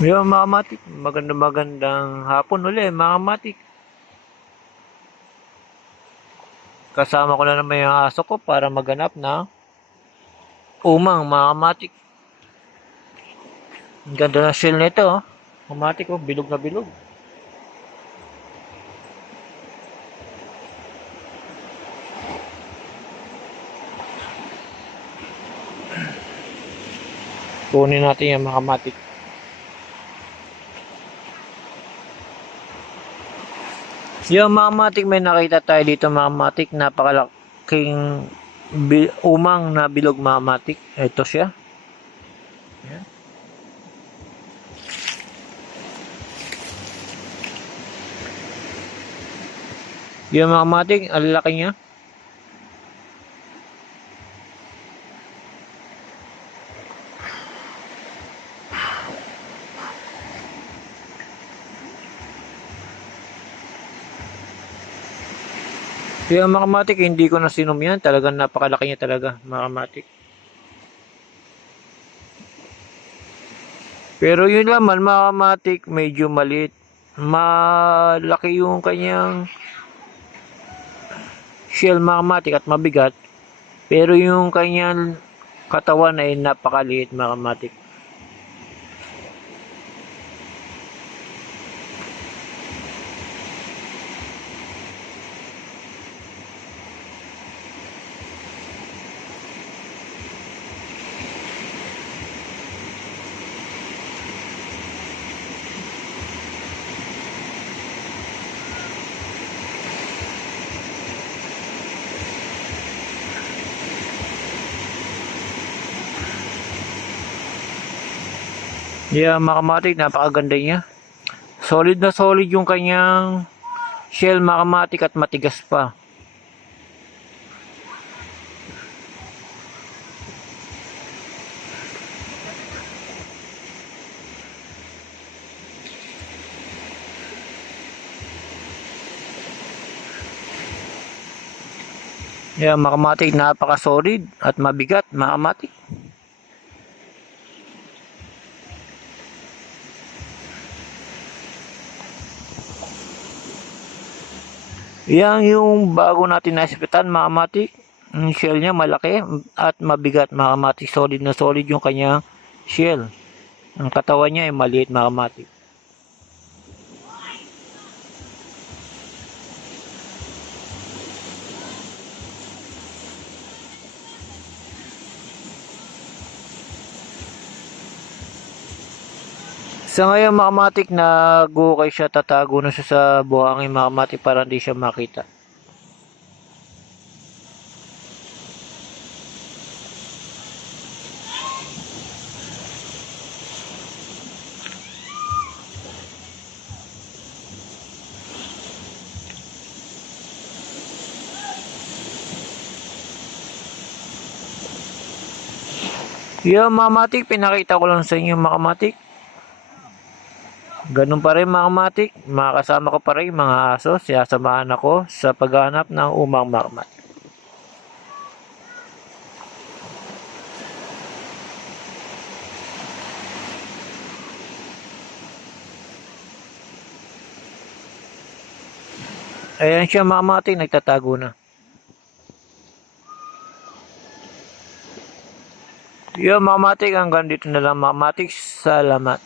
Yo, mga matik, maganda magandang hapon uli, mga matik. Kasama ko na naman yung aso ko para maganap na umang mga matik. Ang ganda ng shell nito, oh. Mga matik, oh, bilog na bilog. Kunin natin yung mga matik. Yung mga matik, may nakita tayo dito mga matik. Napakalaking umang na bilog mga matik. Ito siya. Yan. Yung mga matik, ang laki niya. Yung mga matik, hindi ko na sinom yan. Talagang napakalaki niya talaga, mga matik. Pero yun naman, mga matik, medyo maliit. Malaki yung kanyang shell mga matik at mabigat. Pero yung kanyang katawan ay napakaliit mga matik. Yeah, mga napakaganda niya. Solid na solid yung kanyang shell mga at matigas pa. Yeah, mga kamatik, napaka-solid at mabigat, mga kamatik. Yan yung bago natin nasipitan mga matik. Ang shell niya malaki at mabigat mga matik. Solid na solid yung kanyang shell. Ang katawan niya ay maliit mga matik. Sa ngayon mga matik nag-ukay siya tatago na siya sa buhangin mga para hindi siya makita. Yung mga matik, pinakita ko lang sa inyo mga matik. Ganun pa rin mga matik, makakasama ko pa rin mga aso, siyasamahan ako sa paghanap ng umang makmat. Ayan siya mga matik, nagtatago na. Yo mga matik, hanggang dito na lang mga matik. Salamat.